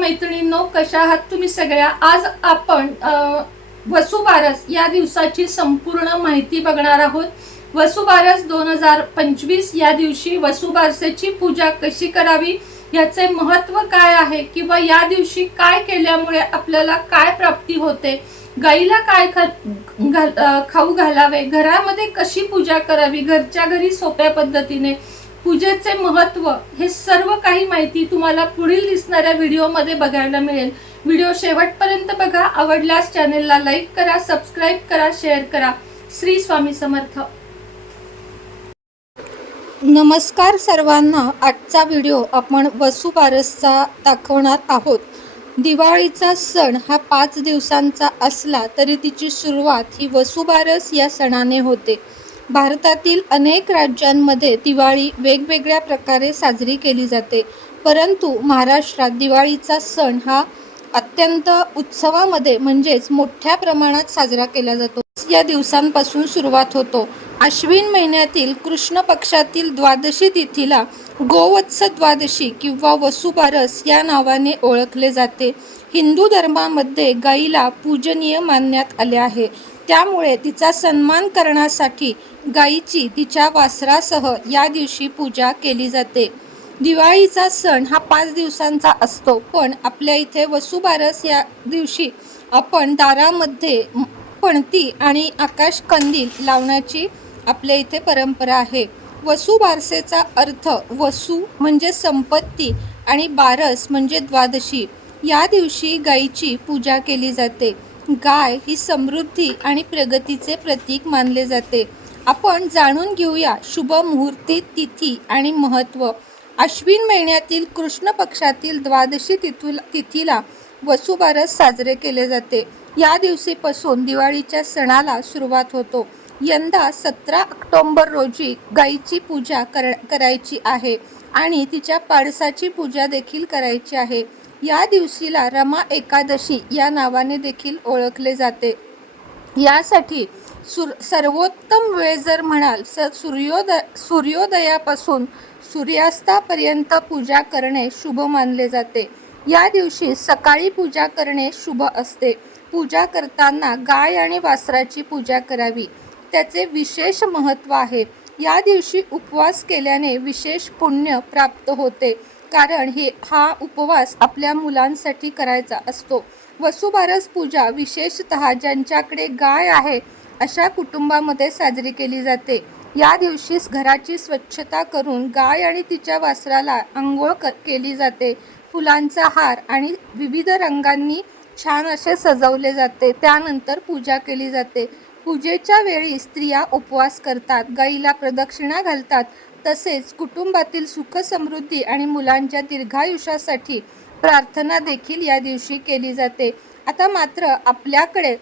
मैत्रिणींनो कशा आहात तुम्ही सगळ्या? आज आपण वसुबारस या दिवसाची संपूर्ण माहिती बघणार आहोत. वसुबारस दोन हजार पंचवीस या दिवशी वसुबारसेची पूजा कशी करावी याचे महत्त्व काय आहे किंवा या दिवशी काय केल्यामुळे आपल्याला काय प्राप्ती होते गाईला काय घाल- खाऊ घालावे घरामध्ये कशी पूजा करावी घरच्या घरी सोप्या पद्धतीने पूजेचे महत्त्व हे सर्व काही माहिती तुम्हाला पुढील दिसणाऱ्या व्हिडिओमध्ये बघायला मिळेल. व्हिडिओ शेवटपर्यंत बघा. आवडल्यास चॅनेलला लाईक करा सबस्क्राईब करा शेअर करा. श्री स्वामी समर्थ. नमस्कार सर्वांना. आजचा व्हिडिओ आपण वसुबारसचा दाखवणार आहोत. दिवाळीचा सण हा पाच दिवसांचा असला तरी तिची सुरुवात ही वसुबारस या सणाने होते. भारतातील अनेक राज्यांमध्ये दिवाळी वेगवेगळ्या प्रकारे साजरी केली जाते. परंतु महाराष्ट्रात दिवाळीचा सण हा अत्यंत उत्सवामध्ये म्हणजेच मोठ्या प्रमाणात साजरा केला जातो. या दिवसांपासून सुरुवात होतो. आश्विन महिन्यातील कृष्ण पक्षातील द्वादशी तिथीला गोवत्स द्वादशी किंवा वसुबारस या नावाने ओळखले जाते. हिंदू धर्मामध्ये गाईला पूजनीय मानण्यात आले आहे. त्यामुळे तिचा सन्मान करण्यासाठी गाईची तिच्या वासरासह या दिवशी पूजा केली जाते. दिवाळीचा सण हा पाच दिवसांचा असतो पण आपल्या इथे वसुबारस या दिवशी आपण दारामध्ये पणती आणि आकाश कंदील लावण्याची आपल्या इथे परंपरा आहे. वसुबारसेचा अर्थ वसू म्हणजे संपत्ती आणि बारस म्हणजे द्वादशी. या दिवशी गायीची पूजा केली जाते. गाय ही समृद्धी आणि प्रगतीचे प्रतीक मानले जाते. आपण जाणून घेऊया शुभ मुहूर्ती तिथी आणि महत्त्व अश्विन महिन्यातील कृष्ण पक्षातील द्वादशी तिथुल तिथीला वसुबारस साजरे केले जाते. या दिवशीपासून दिवाळीच्या सणाला सुरुवात होतो. यंदा सतरा ऑक्टोंबर रोजी गाईची पूजा कर करायची आहे आणि तिच्या पाडसाची पूजा देखील करायची आहे. या दिवशीला रमा एकादशी या नावाने देखील ओळखले जाते. यासाठी सुर सर्वोत्तम वेळ जर म्हणाल तर सूर्योदय सूर्योदयापासून सूर्यास्तापर्यंत पूजा करणे शुभ मानले जाते. या दिवशी सकाळी पूजा करणे शुभ असते. पूजा करताना गाय आणि वासराची पूजा करावी. त्याचे विशेष महत्त्व आहे. या दिवशी उपवास केल्याने विशेष पुण्य प्राप्त होते. कारण हे हा उपवास आपल्या मुलांसाठी करायचा असतो. वसुबारस पूजा विशेषतः ज्यांच्याकडे गाय आहे अशा कुटुंबामध्ये साजरी केली जाते. या दिवशीच घराची स्वच्छता करून गाय आणि तिच्या वासराला आंघोळ क केली जाते. फुलांचा हार आणि विविध रंगांनी छान असे सजवले जाते. त्यानंतर पूजा केली जाते. पूजेच्या वेळी स्त्रिया उपवास करतात गाईला प्रदक्षिणा घालतात तसेच कुटुंबातील सुख समृद्धी आणि मुलांच्या दीर्घायुष्यासाठी प्रार्थना देखील या दिवशी केली जाते. आता मात्र आपल्याकडे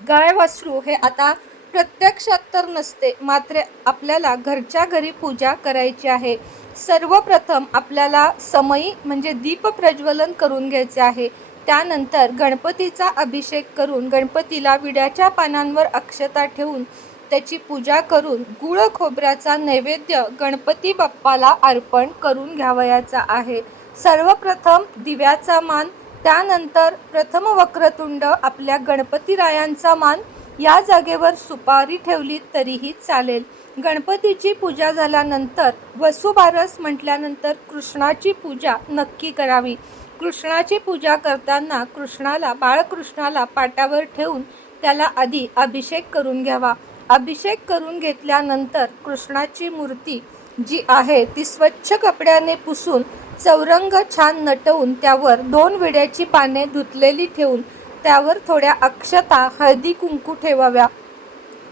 गाय वासरू हे आता प्रत्यक्षात तर नसते मात्र आपल्याला घरच्या घरी पूजा करायची आहे. सर्वप्रथम आपल्याला समयी म्हणजे दीप प्रज्वलन करून घ्यायचे आहे. त्यानंतर गणपतीचा अभिषेक करून गणपतीला विड्याच्या पानांवर अक्षता ठेवून त्याची पूजा करून गुळ खोबऱ्याचा नैवेद्य गणपती बाप्पाला अर्पण करून घ्यावयाचा आहे. सर्वप्रथम दिव्याचा मान त्यानंतर प्रथम वक्रतुंड आपल्या गणपतीरायांचा मान. या जागेवर सुपारी ठेवली तरीही चालेल. गणपतीची पूजा झाल्यानंतर वसुबारस म्हटल्यानंतर कृष्णाची पूजा नक्की करावी. कृष्णाची पूजा करताना कृष्णाला बाळकृष्णाला पाटावर ठेवून त्याला आधी अभिषेक करून घ्यावा. अभिषेक करून घेतल्यानंतर कृष्णाची मूर्ती जी आहे ती स्वच्छ कपड्याने पुसून चौरंग छान नटवून त्यावर दोन विड्याची पाने धुतलेली ठेवून त्यावर थोड्या अक्षता हळदी कुंकू ठेवाव्या.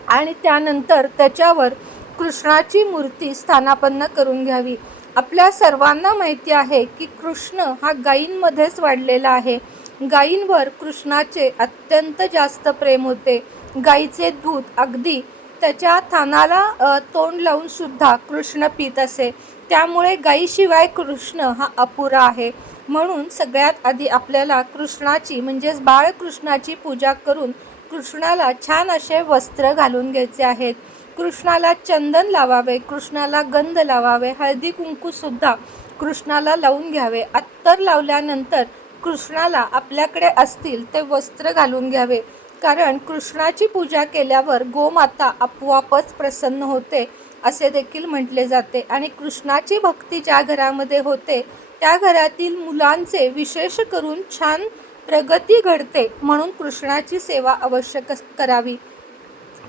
आणि त्यानंतर त्याच्यावर कृष्णाची मूर्ती स्थानापन्न करून घ्यावी. आपल्या सर्वांना माहिती आहे की कृष्ण हा गायींमध्येच वाढलेला आहे. गायींवर कृष्णाचे अत्यंत जास्त प्रेम होते. गाईचे दूध अगदी त्याच्या थानाला तोंड लावून सुद्धा कृष्ण पित असे. त्यामुळे गाईशिवाय कृष्ण हा अपुरा आहे. म्हणून सगळ्यात आधी आपल्याला कृष्णाची म्हणजेच बाळकृष्णाची पूजा करून कृष्णाला छान असे वस्त्र घालून घ्यायचे आहेत. कृष्णाला चंदन लावावे कृष्णाला गंध लावावे हळदी कुंकू सुद्धा कृष्णाला लावून घ्यावे. अत्तर लावल्यानंतर कृष्णाला आपल्याकडे असतील ते वस्त्र घालून घ्यावे. कारण कृष्णाची पूजा केल्यावर गोमाता आपोआपच प्रसन्न होते असे देखील म्हटले जाते. आणि कृष्णाची भक्ती ज्या घरामध्ये होते त्या घरातील मुलांचे विशेष करून छान प्रगती घडते म्हणून कृष्णाची सेवा अवश्य करावी.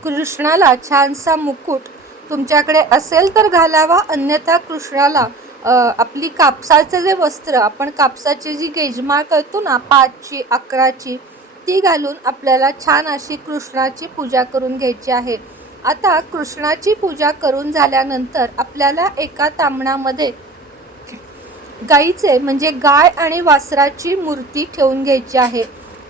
कृष्णाला छानसा मुकुट तुमच्याकडे असेल तर घालावा अन्यथा कृष्णाला आपली कापसाचं जे वस्त्र आपण कापसाची जी गेजमाळ करतो ना पाचची अकराची ती घालून आपल्याला छान अशी कृष्णाची पूजा करून घ्यायची आहे. आता कृष्णाची पूजा करून झाल्यानंतर आपल्याला एका तांबणामध्ये गाईचे म्हणजे गाय आणि वासराची मूर्ती ठेवून घ्यायची आहे.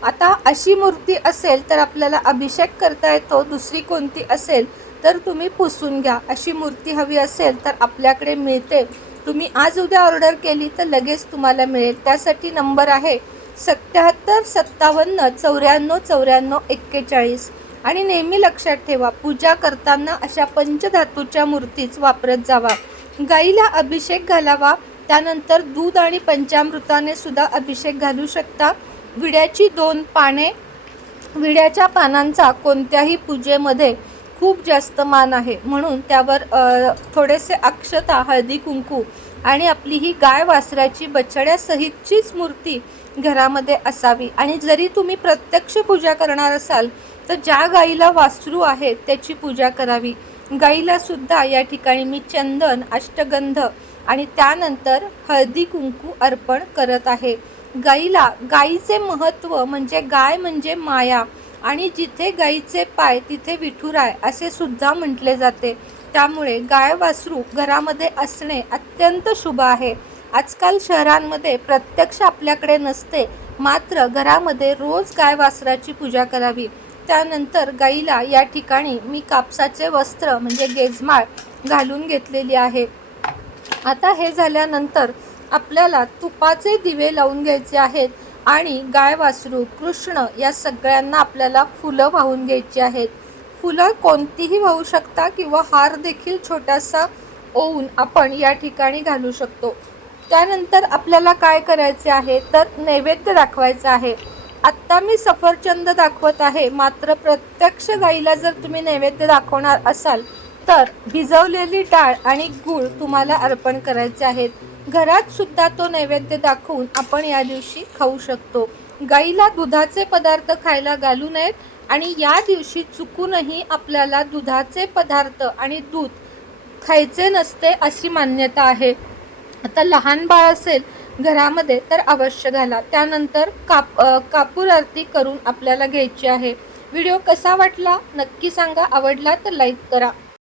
आता अशी मूर्ती असेल तर आपल्याला अभिषेक करता येतो दुसरी कोणती असेल तर तुम्ही पुसून घ्या. अशी मूर्ती हवी असेल तर आपल्याकडे मिळते. तुम्ही आज उद्या ऑर्डर केली तर लगेच तुम्हाला मिळेल. त्यासाठी नंबर आहे सत्याहत्तर सत्तावन्न चौऱ्याण्णव चौऱ्याण्णव एक्केचाळीस. आणि नेहमी लक्षात ठेवा पूजा करताना अशा पंचधातूच्या मूर्तीच वापरत जावा. गाईला अभिषेक घालावा त्यानंतर दूध आणि पंचामृताने सुद्धा अभिषेक घालू शकता. विड्याची दोन पाने विड्याच्या पानांचा कोणत्याही पूजेमध्ये खूप जास्त मान आहे. म्हणून त्यावर थोडेसे अक्षता हळदी कुंकू आणि आपली ही गाय वासराची बछड्यासहितचीच मूर्ती घरामध्ये असावी. आणि जरी तुम्ही प्रत्यक्ष पूजा करणार असाल तर ज्या गाईला वासरू आहे त्याची पूजा करावी. गाईला सुद्धा या ठिकाणी मी चंदन अष्टगंध आणि त्यानंतर हळदी कुंकू अर्पण करत आहे. गाईला गाईचे महत्त्व म्हणजे गाय म्हणजे माया. आणि जिथे गाईचे पाय तिथे विठुराय असे सुद्धा म्हटले जाते. त्यामुळे गाय वासरू घरामध्ये असणे अत्यंत शुभ आहे. आजकाल शहरांमध्ये प्रत्यक्ष आपल्याकडे नसते मात्र घरामध्ये रोज गाय वासराची पूजा करावी. त्यानंतर गाईला या ठिकाणी मी कापसाचे वस्त्र म्हणजे गेजमाळ घालून घेतलेली आहे. आता हे झाल्यानंतर आपल्याला तुपाचे दिवे लावून घ्यायचे आहेत. आणि गाय वासरू कृष्ण या सगळ्यांना आपल्याला फुलं वाहून घ्यायची आहेत. फुलं कोणतीही वाहू शकता किंवा हार देखील छोटासा ओवून आपण या ठिकाणी घालू शकतो. त्यानंतर आपल्याला काय करायचे आहे? तर नैवेद्य दाखवायचं आहे. आत्ता मी सफरचंद दाखवत आहे. मात्र प्रत्यक्ष गाईला जर तुम्ही नैवेद्य दाखवणार असाल तर भिजवलेली डाळ आणि गूळ तुम्हाला अर्पण करायचे आहेत. घरात सुद्धा तो नैवेद्य दाखवून आपण या दिवशी खाऊ शकतो. गाईला दुधाचे पदार्थ खायला घालू नयेत आणि या दिवशी चुकूनही आपल्याला दुधाचे पदार्थ आणि दूध खायचे नसते अशी मान्यता आहे. आता लहान बाळ असेल घरामध्ये तर अवश्य घाला. त्यानंतर काप कापूर आरती करून आपल्याला घ्यायची आहे. व्हिडिओ कसा वाटला नक्की सांगा. आवडला तर लाईक करा.